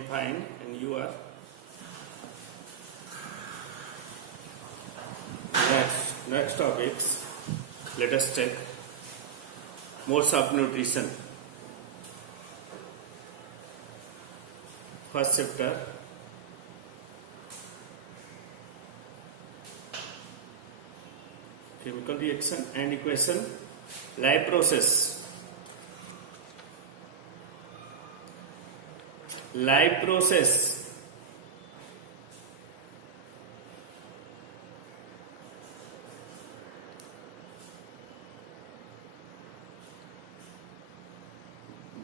am fine, and you are? Next topics. Let us check modes of nutrition. First chapter. Chemical reaction and equation. Life process. Life process.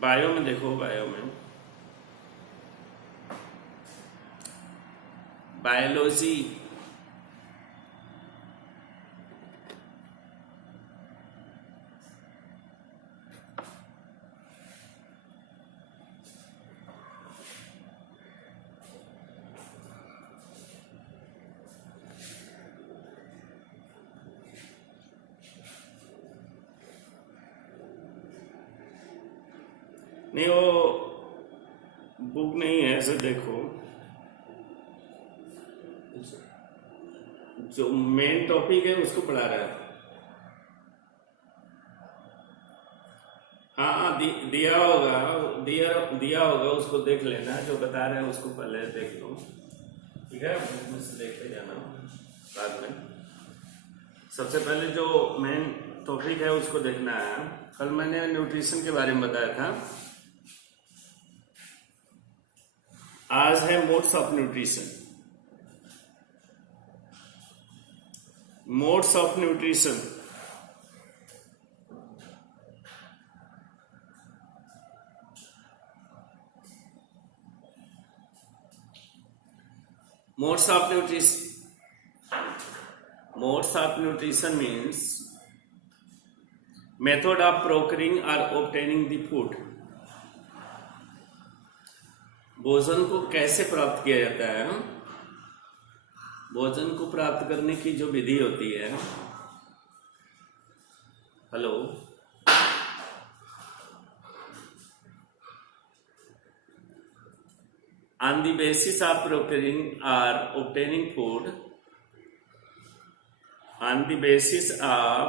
Bio में देखो, bio में biology, नहीं वो book नहीं है, ऐसे देखो जो मेन टॉपिक है उसको पढ़ा रहा है। हाँ, दिया होगा उसको देख लेना, जो बता रहे हैं उसको पहले देख लो, ठीक है? मुझसे देखते जाना बाद में। सबसे पहले जो मेन टॉपिक है उसको देखना है। कल मैंने न्यूट्रिशन के बारे में बताया था, आज है modes of nutrition. Modes of nutrition, modes of nutrition means method of procuring or obtaining the food। भोजन को कैसे प्राप्त किया जाता है? भोजन को प्राप्त करने की जो विधि होती है, hello, on the basis of procuring or obtaining food, on the basis of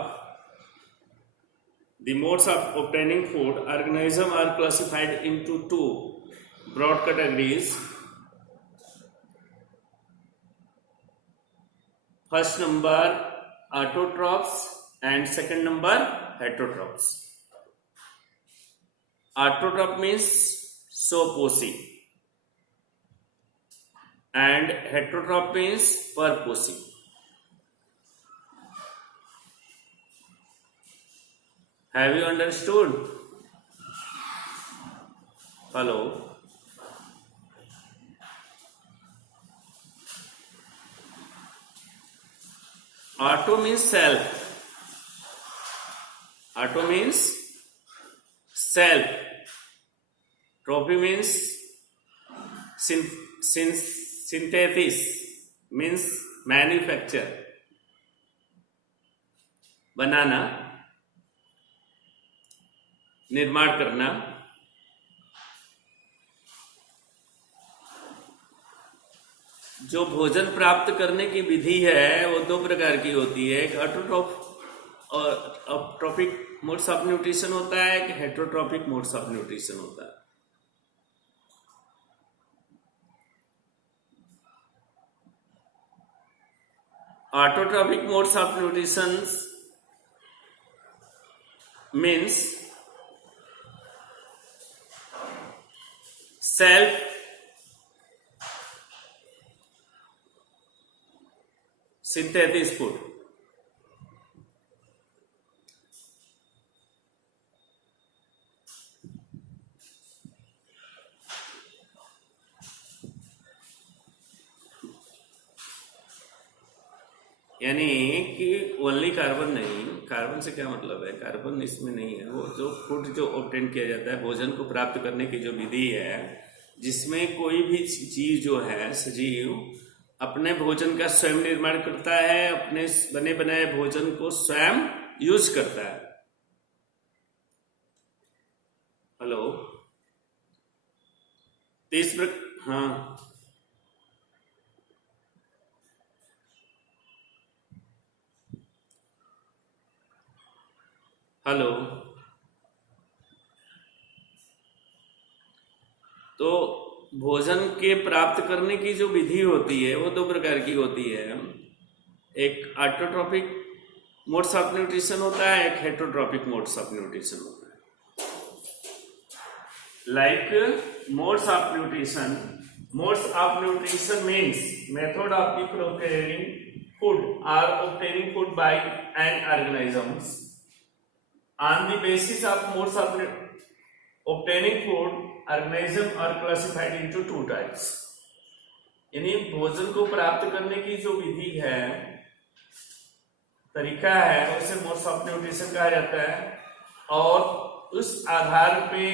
the modes of obtaining food, organisms are classified into two broad categories. First number autotrophs and second number heterotrophs. Autotroph means sow-posey and heterotroph means purposey. Have you understood? Hello. Auto means self. Auto means self. Trophy means synthesis, means manufacture, बनाना, निर्माण करना। जो भोजन प्राप्त करने की विधि है वो दो प्रकार की होती है, एक ऑटोट्रॉफ और ट्रॉपिक मोड्स ऑफ न्यूट्रिशन होता है, एक हेटरोट्रॉपिक मोड्स ऑफ न्यूट्रिशन होता है। Autotrophic modes of nutrition means self synthesis food। यानी कि ओनली कार्बन नहीं, कार्बन से क्या मतलब है, कार्बन इसमें नहीं है। वो जो फूड जो ऑब्टेन किया जाता है, भोजन को प्राप्त करने की जो विधि है, जिसमें कोई भी चीज जो है, सजीव अपने भोजन का स्वयं निर्माण करता है, अपने बने बनाए भोजन को स्वयं यूज करता है। हेलो, हाँ, हेलो। तो भोजन के प्राप्त करने की जो विधि होती है वो दो प्रकार की होती है। एक ऑटोट्रॉपिक मोड्स ऑफ न्यूट्रिशन होता है, एक हेटरोट्रॉपिक मोड्स ऑफ न्यूट्रिशन होता है। Like modes of nutrition means method of the procuring food or obtaining food by an organisms. On the basis of modes of obtaining food, organisms are classified into two types. यानी भोजन को प्राप्त करने की जो विधि है, तरीका है, उसे मोड्स ऑफ न्यूट्रिशन कहा जाता है। और उस आधार पे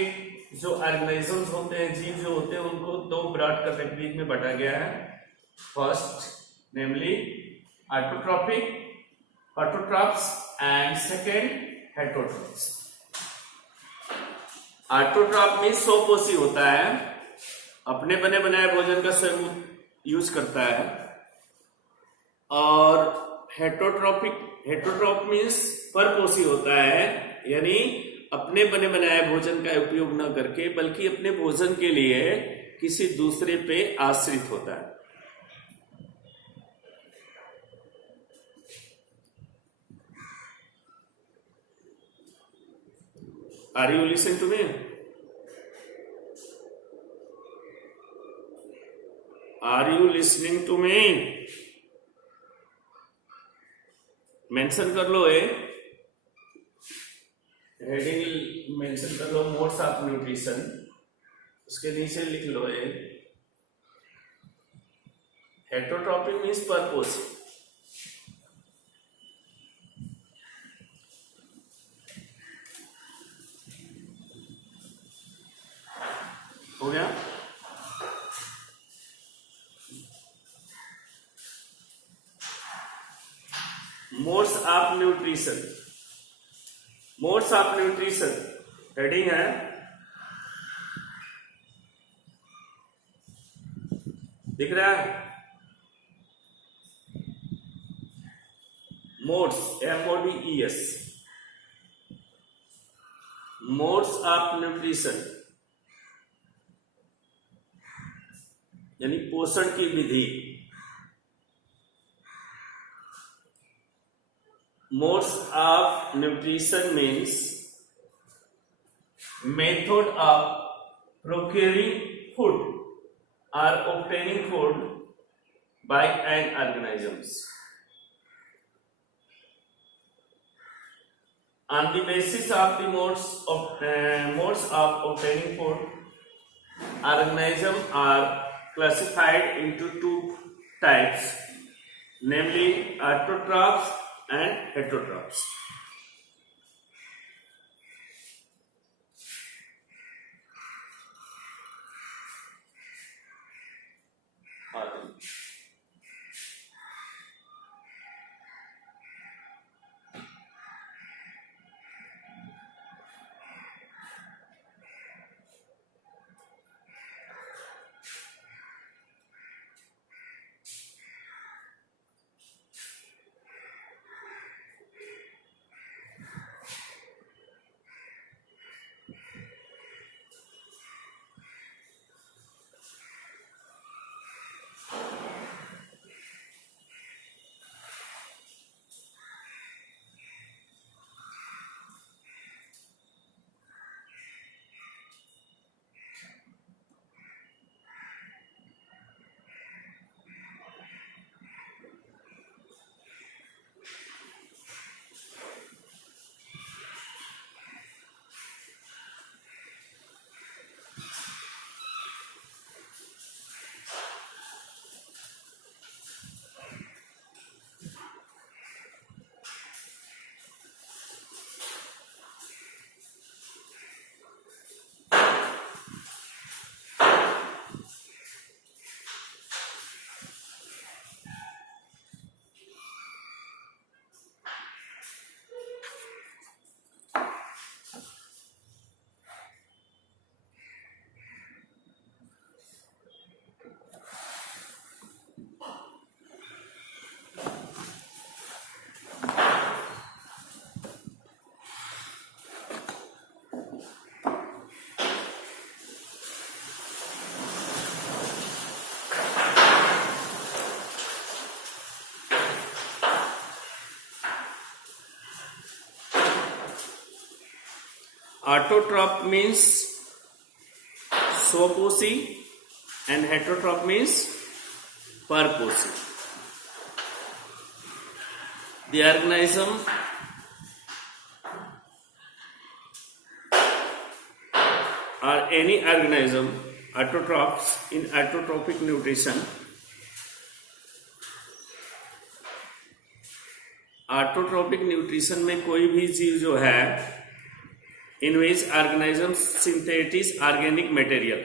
जो ऑर्गेनिजम्स होते हैं, जीव जो होते हैं, उनको दो ब्रॉड कैटेगरीज में बांटा गया है। First namely autotrophs and second heterotrophs. Autotroph में स्वपोषी होता है, अपने बने बनाए भोजन का स्वयं यूज करता है। और हेटरोट्रॉप मीन्स परपोषी होता है, यानी अपने बने बनाए भोजन का उपयोग न करके बल्कि अपने भोजन के लिए किसी दूसरे पे आश्रित होता है। Are you listening to me? Are you listening to me? Mention कर लो, हेडिंग मेंशन कर लो मोड्स ऑफ न्यूट्रिशन, उसके नीचे लिख लो हेटरोट्रॉपिक मीन्स परपोषी। हो गया? मोड्स ऑफ न्यूट्रिशन हेडिंग है, दिख रहा है? Modes MODES, modes of nutrition यानी पोषण की विधि। Modes of nutrition means method of procuring food or obtaining food by an organisms. On the basis of the modes of obtaining food, organisms are classified into two types, namely autotrophs and heterotrophs. Autotroph means swopocy and heterotroph means perpocy. The organism or any organism autotrophs in autotrophic nutrition. Autotrophic nutrition में कोई भी जीव जो है in which organism synthesis organic material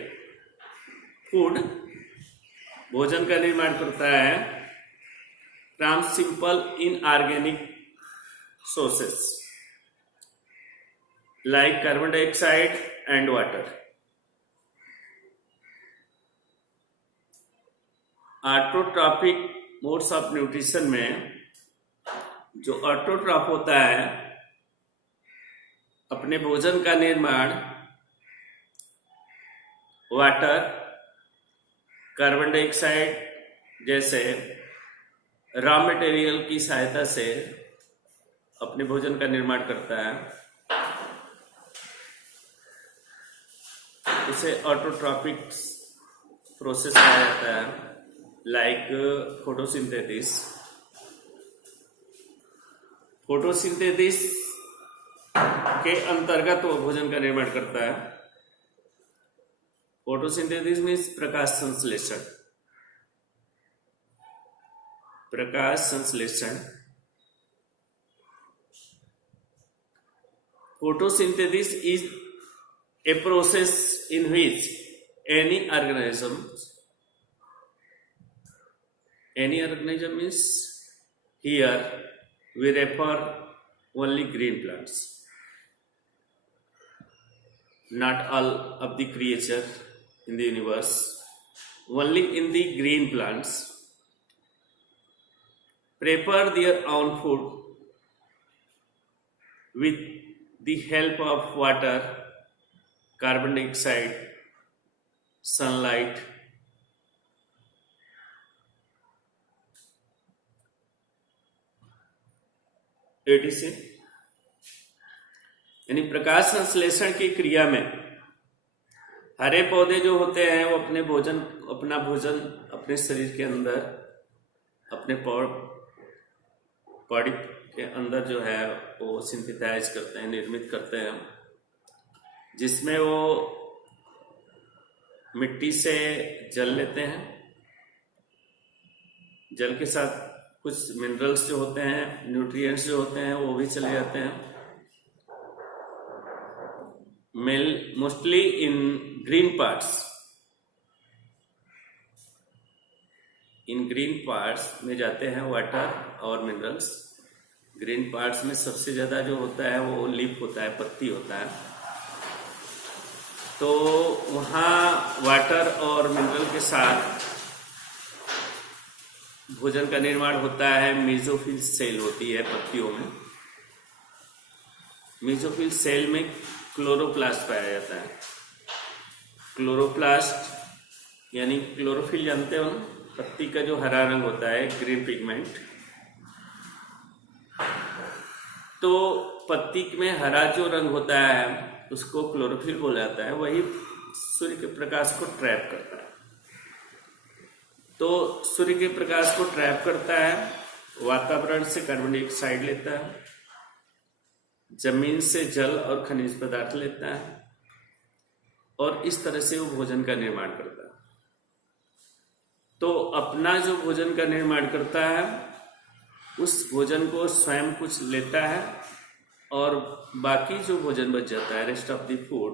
food भोजन का निर्माण करता है from simple inorganic sources like carbon dioxide and water. Autotrophic modes of nutrition में जो ऑटोट्रॉफ होता है अपने भोजन का निर्माण वाटर, कार्बन डाइऑक्साइड जैसे रॉ मटेरियल की सहायता से अपने भोजन का निर्माण करता है. उसे ऑटोट्रॉपिक प्रोसेस कहा जाता है, लाइक फोटोसिंथेसिस. फोटोसिंथेसिस के अंतर्गत वो भोजन का निर्माण करता है. फोटोसिंथेसिस मीन्स प्रकाश संश्लेषण. प्रकाश संश्लेषण. Photosynthesis is a process in which any organism means here we refer only green plants, not all of the creature in the universe, only in the green plants prepare their own food with the help of water, carbon dioxide, sunlight. Etc यानी प्रकाश संश्लेषण की क्रिया में हरे पौधे जो होते हैं वो अपना भोजन अपने शरीर के अंदर, अपने बॉडी के अंदर जो है वो सिंथेसाइज करते हैं, निर्मित करते हैं, जिसमें वो मिट्टी से जल लेते हैं. जल के साथ कुछ मिनरल्स जो होते हैं, न्यूट्रिएंट्स जो होते हैं वो भी चले जाते हैं. मोस्टली इन ग्रीन पार्ट्स में जाते हैं वाटर और मिनरल्स. ग्रीन पार्ट्स में सबसे ज्यादा जो होता है वो लीफ होता है, पत्ती होता है. तो वहाँ वाटर और मिनरल के साथ भोजन का निर्माण होता है. मेसोफिल सेल होती है पत्तियों में. मेसोफिल सेल में क्लोरोप्लास्ट पाया जाता है. क्लोरोप्लास्ट यानी क्लोरोफिल जानते हो ना, पत्ती का जो हरा रंग होता है, ग्रीन पिगमेंट. तो पत्ती में हरा जो रंग होता है उसको क्लोरोफिल बोला जाता है. वही सूर्य के प्रकाश को ट्रैप करता है. तो सूर्य के प्रकाश को ट्रैप करता है, वातावरण से कार्बन डाइऑक्साइड लेता है, जमीन से जल और खनिज पदार्थ लेता है, और इस तरह से वो भोजन का निर्माण करता है. तो अपना जो भोजन का निर्माण करता है उस भोजन को स्वयं कुछ लेता है और बाकी जो भोजन बच जाता है, रेस्ट ऑफ द फूड,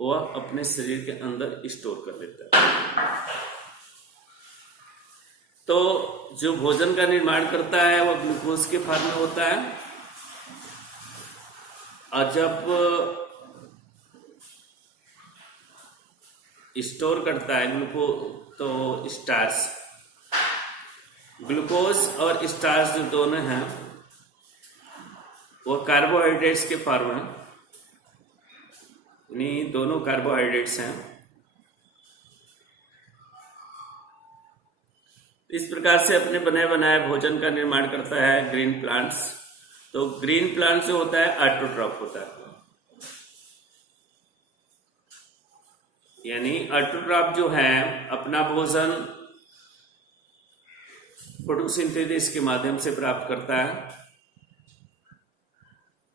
वह अपने शरीर के अंदर स्टोर कर लेता है. तो जो भोजन का निर्माण करता है वह ग्लूकोज के फॉर्म में होता है. और जब स्टोर करता है तो ग्लूकोज और स्टार्च जो दोनों हैं वो कार्बोहाइड्रेट्स के फॉर्म में, यानी दोनों कार्बोहाइड्रेट्स हैं. इस प्रकार से अपने बने बनाए भोजन का निर्माण करता है ग्रीन प्लांट्स. तो ग्रीन प्लांट जो होता है ऑटोट्रॉफ होता है. यानी ऑटोट्रॉफ जो है अपना भोजन फोटोसिंथेसिस के माध्यम से प्राप्त करता है,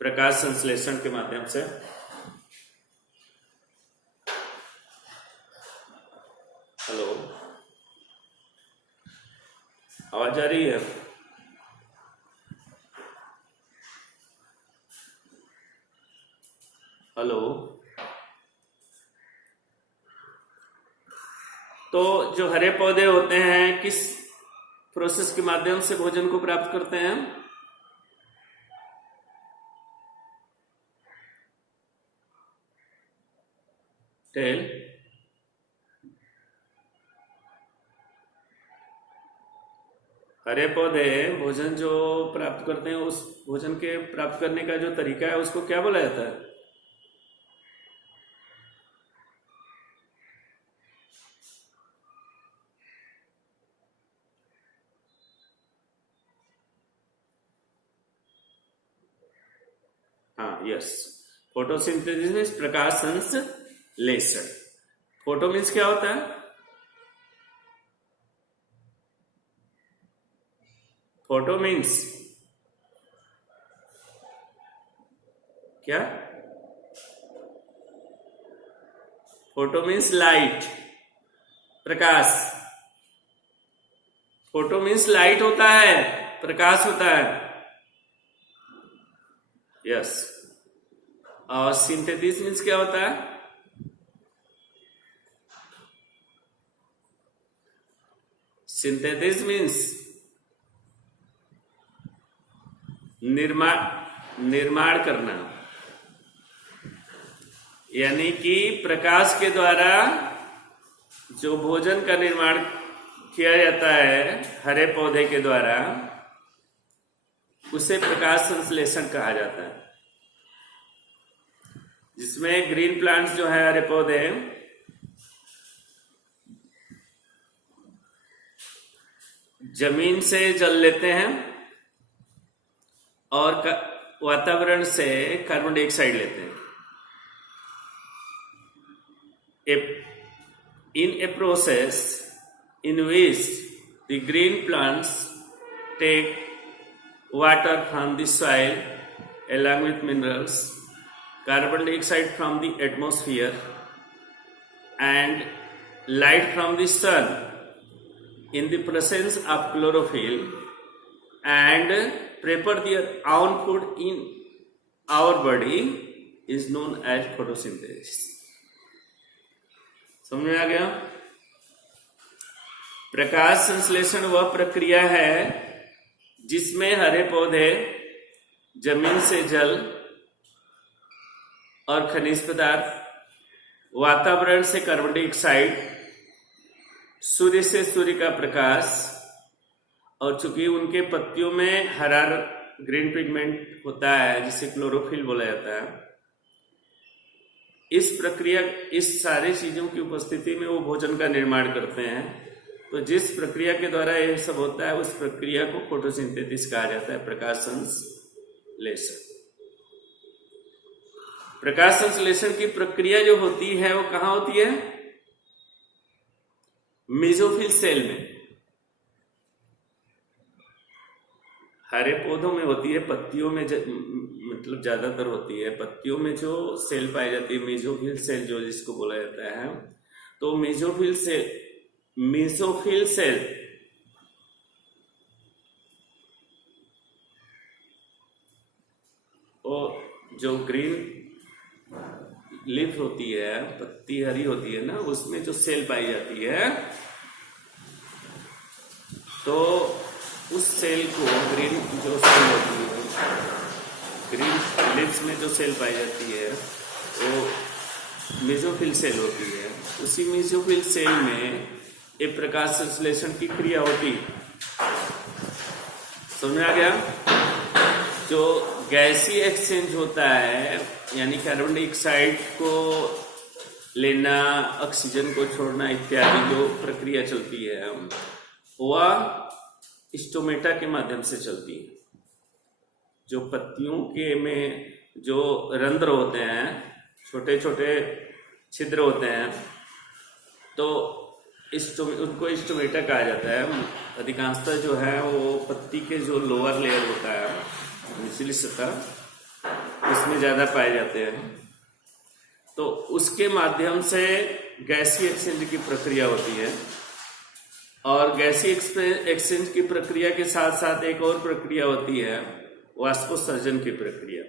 प्रकाश संश्लेषण के माध्यम से। हेलो, आवाज आ रही है? हेलो। तो जो हरे पौधे होते हैं किस प्रोसेस के माध्यम से भोजन को प्राप्त करते हैं? टेल। हरे पौधे भोजन जो प्राप्त करते हैं, उस भोजन के प्राप्त करने का जो तरीका है उसको क्या बोला जाता है? हाँ, यस, फोटोसिंथेसिस मीन्स प्रकाश संश्लेषण। फोटो मीन्स क्या होता है? फोटो मीन्स क्या? फोटो मीन्स लाइट, प्रकाश। फोटो मीन्स लाइट होता है, प्रकाश होता है। यस। और सिंथेसिस मीन्स क्या होता है? सिंथेसिस मीन्स निर्माण करना, यानी कि प्रकाश के द्वारा जो भोजन का निर्माण किया जाता है हरे पौधे के द्वारा, उसे प्रकाश संश्लेषण कहा जाता है। जिसमें ग्रीन प्लांट्स जो है हरे पौधे जमीन से जल लेते हैं और वातावरण से कार्बन डाइऑक्साइड लेते हैं। In a process in which the green plants take water from the soil along with minerals, carbon dioxide from the atmosphere, and light from the sun in the presence of chlorophyll, and prepare their own food in our body, is known as photosynthesis. समझ में आ गया? प्रकाश संश्लेषण वह प्रक्रिया है जिसमें हरे पौधे जमीन से जल और खनिज पदार्थ, वातावरण से कार्बन डाइऑक्साइड, सूर्य से सूर्य का प्रकाश, और चूंकि उनके पत्तियों में हरा ग्रीन पिगमेंट होता है जिसे क्लोरोफिल बोला जाता है, इस प्रक्रिया, इस सारी चीजों की उपस्थिति में वो भोजन का निर्माण करते हैं। तो जिस प्रक्रिया के द्वारा यह सब होता है उस प्रक्रिया को फोटोसिंथेसिस कहा जाता है, प्रकाश संश्लेषण। प्रकाश संश्लेषण की प्रक्रिया जो होती है वो कहाँ होती है? मेसोफिल सेल में। हरे पौधों में होती है, पत्तियों में मतलब ज्यादातर होती है। पत्तियों में जो सेल पाई जाती है मेसोफिल सेल जो जिसको बोला जाता है, तो मेसोफिल सेल और जो ग्रीन लीफ होती है, पत्ती हरी होती है ना, उसमें जो सेल पाई जाती है, तो उस सेल को ग्रीन जो सेल होती है, ग्रीन लीव्स में जो सेल पाई जाती है वो मेसोफिल सेल होती है। उसी मेसोफिल सेल में एक प्रकाश संश्लेषण की क्रिया होती है। समझ में आ गया? जो गैसीय एक्सचेंज होता है, यानी कार्बन डाइऑक्साइड को लेना, ऑक्सीजन को छोड़ना इत्यादि जो प्रक्रिया चलती है वह स्टोमेटा के माध्यम से चलती है। जो पत्तियों के में जो रंध्र होते हैं, छोटे छोटे छिद्र होते हैं, तो उनको स्टोमेटा कहा जाता है। अधिकांशतः जो है वो पत्ती के जो लोअर लेयर होता है, निचली सतह, इसमें ज़्यादा पाए जाते हैं। तो उसके माध्यम से गैसीय एक्सचेंज की प्रक्रिया होती है, और गैसीय एक्सचेंज की प्रक्रिया के साथ साथ एक और प्रक्रिया होती है, वाष्पोत्सर्जन की प्रक्रिया,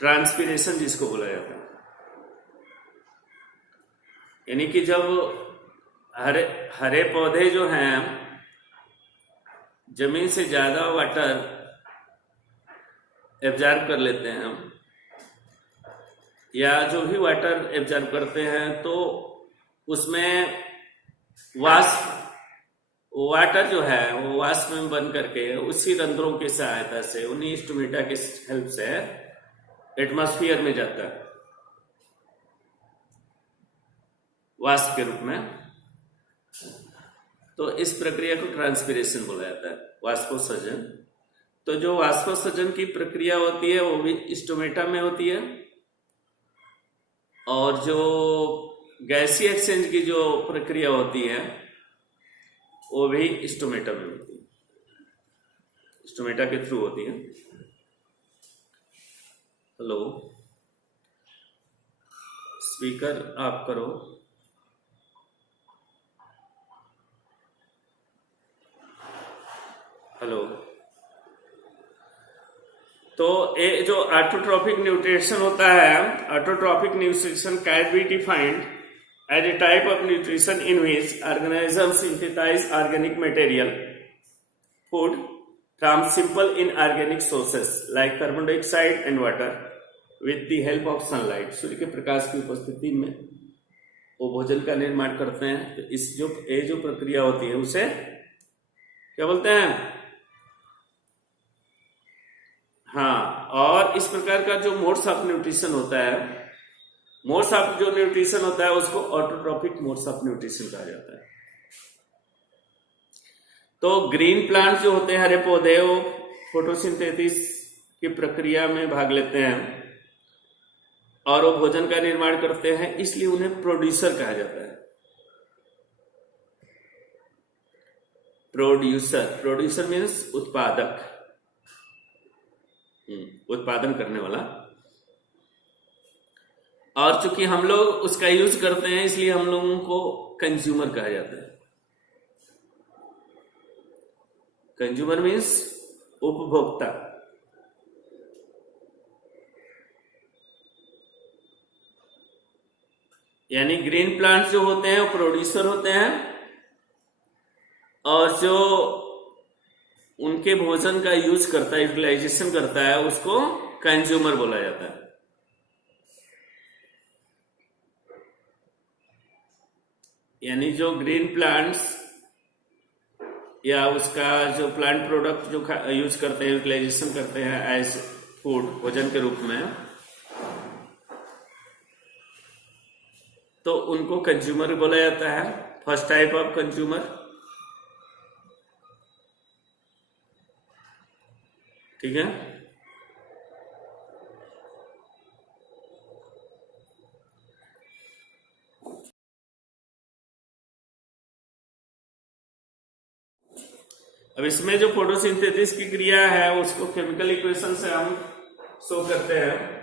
ट्रांसपीरेशन जिसको बोला जाता है। यानी कि जब हरे पौधे जो हैं जमीन से ज्यादा वाटर एब्जॉर्ब कर लेते हैं, या जो भी वाटर एब्जॉर्ब करते हैं, तो उसमें वाटर जो है वो वाष्प में बन करके उसी रंध्रों की सहायता से, उन्हीं स्टोमेटा के हेल्प से एटमॉस्फेयर में जाता है वाष्प के रूप में। तो इस प्रक्रिया को ट्रांसपीरेशन बोला जाता है, वाष्पोत्सर्जन। तो जो वाष्पोत्सर्जन की प्रक्रिया होती है वो भी स्टोमेटा में होती है, और जो गैसीय एक्सचेंज की जो प्रक्रिया होती है वो भी स्टोमेटा में होती है, स्टोमेटा के थ्रू होती है। हेलो, स्पीकर आप करो। हेलो। तो ये जो ऑटोट्रॉपिक न्यूट्रिशन होता है, autotrophic nutrition can be defined as a type of nutrition in which organisms synthesize organic material food from simple inorganic sources like carbon dioxide and water with the help of sunlight। सूर्य के प्रकाश की उपस्थिति में वो भोजन का निर्माण करते हैं। तो इस जो प्रक्रिया होती है उसे क्या बोलते हैं? हाँ, और इस प्रकार का जो मोड्स ऑफ न्यूट्रिशन होता है, मोड्स ऑफ जो न्यूट्रिशन होता है उसको ऑटोट्रॉपिक मोड्स ऑफ न्यूट्रिशन कहा जाता है। तो ग्रीन प्लांट जो होते हैं, हरे पौधे, वो फोटोसिंथेसिस की प्रक्रिया में भाग लेते हैं और वो भोजन का निर्माण करते हैं, इसलिए उन्हें प्रोड्यूसर कहा जाता है। प्रोड्यूसर मीन्स उत्पादक, उत्पादन करने वाला। और चूंकि हम लोग उसका यूज करते हैं इसलिए हम लोगों को कंज्यूमर कहा जाता है। कंज्यूमर मीन्स उपभोक्ता। यानी ग्रीन प्लांट जो होते हैं वो प्रोड्यूसर होते हैं, और जो उनके भोजन का यूज करता है, यूटिलाइजेशन करता है, उसको कंज्यूमर बोला जाता है। यानी जो ग्रीन प्लांट्स या उसका जो प्लांट प्रोडक्ट जो यूज करते हैं, यूटिलाइजेशन करते हैं एज फूड, भोजन के रूप में, तो उनको कंज्यूमर बोला जाता है। First type of consumer. ठीक है। अब इसमें जो फोटोसिंथेसिस की क्रिया है उसको केमिकल इक्वेशन से हम शो करते हैं।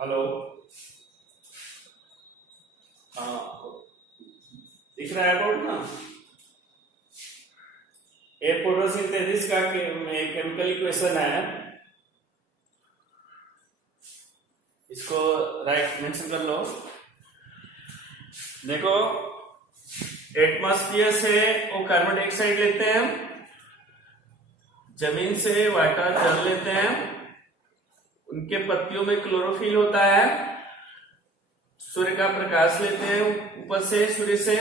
हेलो, हाँ दिख रहा है बोर्ड ना? ये फोटोसिंथेसिस का केमिकल इक्वेशन है, इसको राइट मेंशन कर लो। देखो, एटमॉस्फेयर से वो कार्बन डाइऑक्साइड लेते हैं, जमीन से वाटर जल लेते हैं, उनके पत्तियों में क्लोरोफिल होता है, सूर्य का प्रकाश लेते हैं ऊपर से, सूर्य से,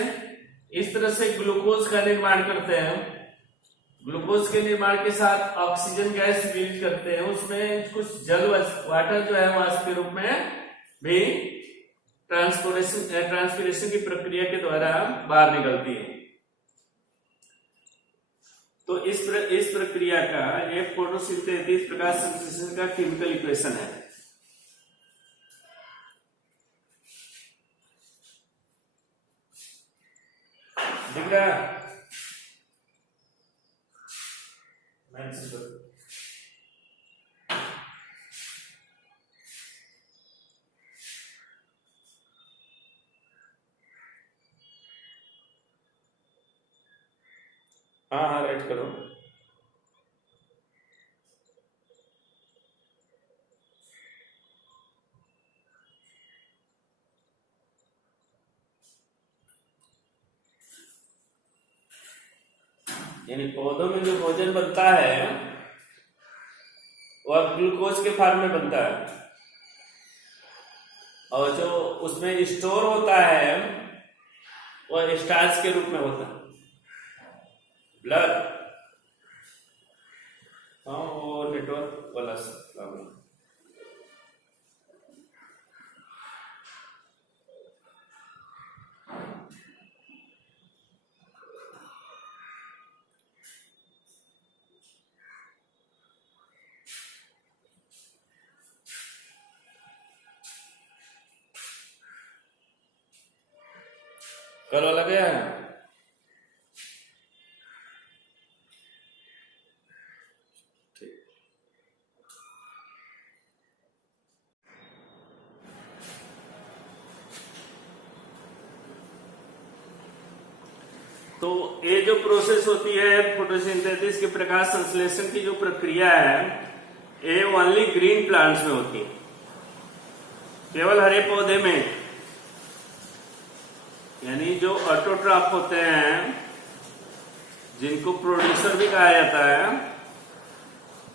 इस तरह से ग्लूकोज का निर्माण करते हैं। ग्लूकोज के निर्माण के साथ ऑक्सीजन गैस रिलीज करते हैं, उसमें कुछ जल वाटर जो है वाष्प के रूप में भी ट्रांसपिरेशन की प्रक्रिया के द्वारा बाहर निकलती है। तो इस प्रक्रिया का ये फोटोसिंथेसिस प्रकाश संश्लेषण का केमिकल इक्वेशन है। दिख रहा है? हाँ हाँ राइट करो। यानी पौधों में जो भोजन बनता है वह ग्लूकोज के फॉर्म में बनता है, और जो उसमें स्टोर होता है वह स्टार्च के रूप में होता है, ब्लड। हाँ वो नेटवर्क वाला प्रॉब्लम। कल वाला गया है? तो ये जो प्रोसेस होती है फोटोसिंथेसिस के प्रकाश संश्लेषण की जो प्रक्रिया है, ये ओनली ग्रीन प्लांट्स में होती है, केवल हरे पौधे में। यानी जो ऑटोट्रॉफ होते हैं, जिनको प्रोड्यूसर भी कहा जाता है,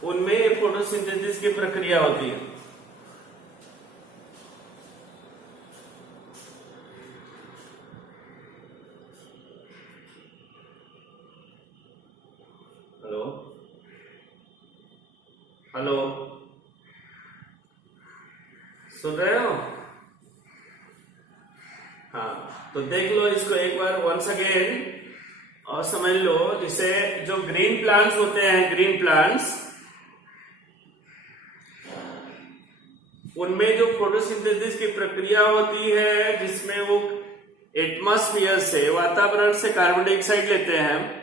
उनमें ये फोटोसिंथेसिस की प्रक्रिया होती है। हेलो हेलो, सुन रहे हो? हाँ, तो देख लो इसको एक बार वंस अगेन और समझ लो। जिसे जो ग्रीन प्लांट्स होते हैं, ग्रीन प्लांट्स, उनमें जो फोटोसिंथेसिस की प्रक्रिया होती है, जिसमें वो एटमॉस्फेयर से, वातावरण से कार्बन डाइऑक्साइड लेते हैं,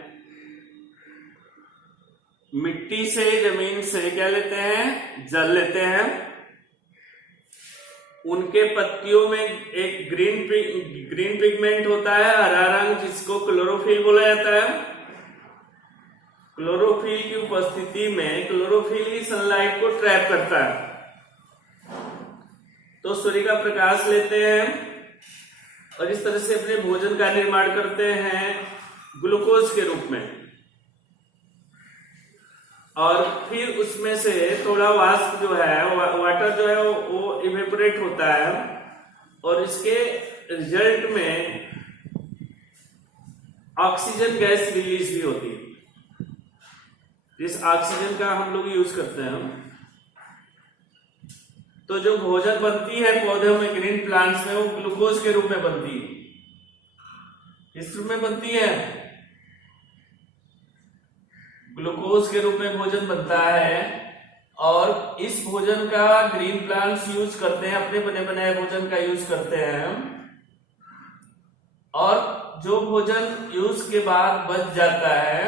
मिट्टी से, जमीन से क्या लेते हैं, जल लेते हैं, उनके पत्तियों में एक ग्रीन पिगमेंट होता है, हरा रंग, जिसको क्लोरोफिल बोला जाता है। क्लोरोफिल की उपस्थिति में क्लोरोफिल ही सनलाइट को ट्रैप करता है, तो सूर्य का प्रकाश लेते हैं और इस तरह से अपने भोजन का निर्माण करते हैं ग्लूकोज के रूप में। और फिर उसमें से थोड़ा वाष्प जो है, वाटर जो है वो इवेपोरेट होता है, और इसके रिजल्ट में ऑक्सीजन गैस रिलीज भी होती है, जिस ऑक्सीजन का हम लोग यूज करते हैं। तो जो भोजन बनती है पौधों में, ग्रीन प्लांट्स में, वो ग्लूकोज के रूप में बनती है। किस रूप में बनती है? ग्लूकोज के रूप में भोजन बनता है, और इस भोजन का ग्रीन प्लांट्स यूज करते हैं, अपने बने बनाए भोजन का यूज करते हैं। और जो भोजन यूज के बाद बच जाता है,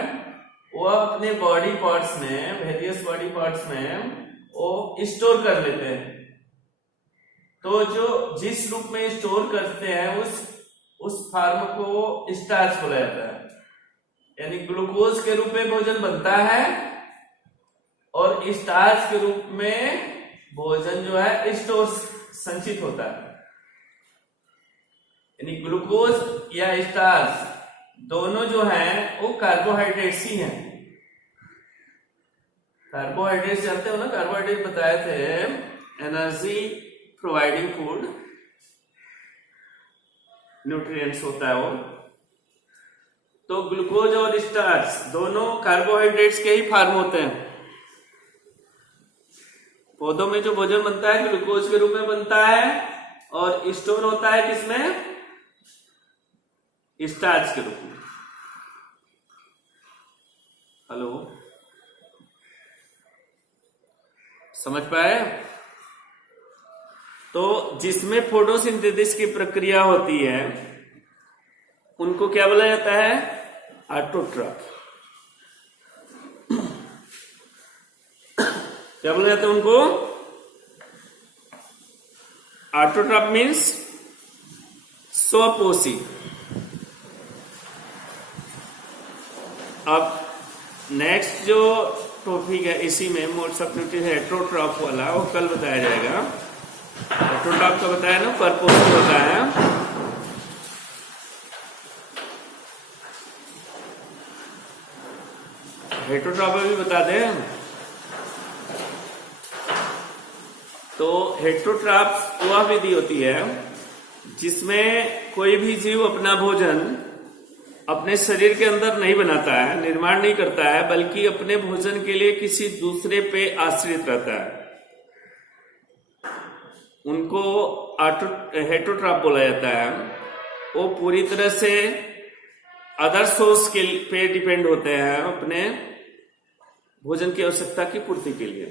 वह अपने बॉडी पार्ट्स में, वेरियस बॉडी पार्ट्स में वो स्टोर कर लेते हैं। तो जो जिस रूप में स्टोर करते हैं उस फार्म को स्टार्च बोला जाता है। यानी ग्लूकोज के रूप में भोजन बनता है और स्टार्च के रूप में भोजन जो है स्टोर संचित होता है। यानी ग्लूकोज या स्टार्च दोनों जो हैं वो कार्बोहाइड्रेट्स ही हैं। कार्बोहाइड्रेट्स जानते हो ना, कार्बोहाइड्रेट बताए थे एनर्जी प्रोवाइडिंग फूड, न्यूट्रिएंट्स होता है वो। तो ग्लूकोज और स्टार्च दोनों कार्बोहाइड्रेट्स के ही फॉर्म होते हैं। पौधों में जो भोजन बनता है ग्लूकोज के रूप में बनता है और स्टोर होता है किसमें? स्टार्च के रूप में। हेलो, समझ पाए? तो जिसमें फोटोसिंथेसिस की प्रक्रिया होती है उनको क्या बोला जाता है? ऑटोट्रॉफ। क्या बोला जाता है उनको? ऑटोट्रॉफ मीन्स स्वपोषी। अब नेक्स्ट जो टॉपिक है इसी में मोड्स ऑफ न्यूट्रिशन हेटेरोट्रॉफ वाला, वो कल बताया जाएगा। हेटेरोट्रॉफ का बताया ना, परपोषी होता है। हेटेरोट्रॉफ भी बता दें। तो हेटेरोट्रॉफ वह विधि होती है जिसमें कोई भी जीव अपना भोजन अपने शरीर के अंदर नहीं बनाता है, निर्माण नहीं करता है, बल्कि अपने भोजन के लिए किसी दूसरे पे आश्रित रहता है। उनको हेटेरोट्रॉफ बोला जाता है। वो पूरी तरह से अदर सोर्स के पे डिपेंड होते हैं अपने भोजन की आवश्यकता की पूर्ति के लिए।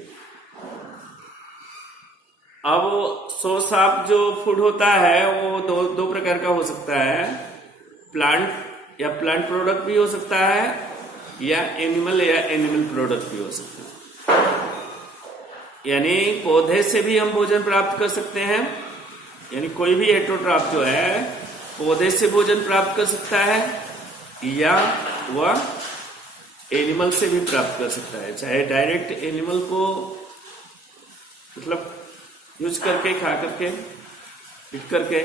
अब सोर्स ऑफ जो फूड होता है वो दो प्रकार का हो सकता है। प्लांट या प्लांट प्रोडक्ट भी हो सकता है या एनिमल प्रोडक्ट भी हो सकता है। यानी पौधे से भी हम भोजन प्राप्त कर सकते हैं। यानी कोई भी हेटेरोट्रॉफ जो है पौधे से भोजन प्राप्त कर सकता है या वह एनिमल से भी प्राप्त कर सकता है, चाहे डायरेक्ट एनिमल को मतलब यूज करके, खा करके, हिट करके,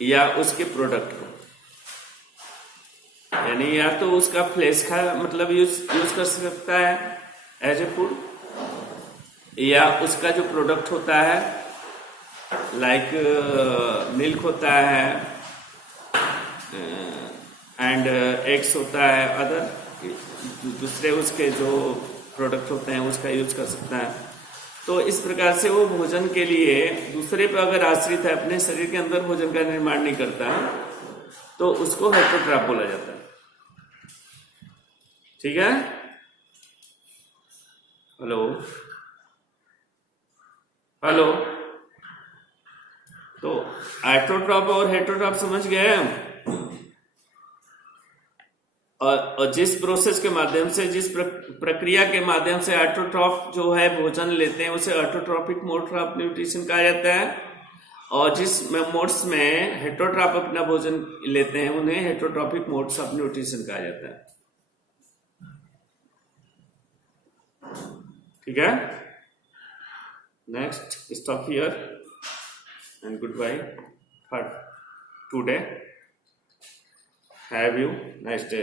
या उसके प्रोडक्ट को। यानी या तो उसका फ्लेश का मतलब यूज कर सकता है एज ए फूड, या उसका जो प्रोडक्ट होता है लाइक मिल्क होता है एंड एग्स होता है, अदर दूसरे उसके जो प्रोडक्ट होते हैं उसका यूज कर सकता है। तो इस प्रकार से वो भोजन के लिए दूसरे पर अगर आश्रित है, अपने शरीर के अंदर भोजन का निर्माण नहीं करता, तो उसको हेटेरोट्रॉफ बोला जाता है। ठीक है? Hello hello. तो ऑटोट्रॉफ और हेटेरोट्रॉफ समझ गए हम। और जिस प्रोसेस के माध्यम से, जिस प्रक्रिया के माध्यम से ऑटोट्रॉफ जो है भोजन लेते हैं उसे ऑटोट्रॉपिक मोड ऑफ न्यूट्रिशन कहा जाता है। और जिस मोड्स में हेटेरोट्रॉफ अपना भोजन लेते हैं उन्हें हेटेरोट्रॉपिक मोड्स ऑफ न्यूट्रिशन कहा जाता है। ठीक है? Next, stop here and good bye for today. Have you nice day.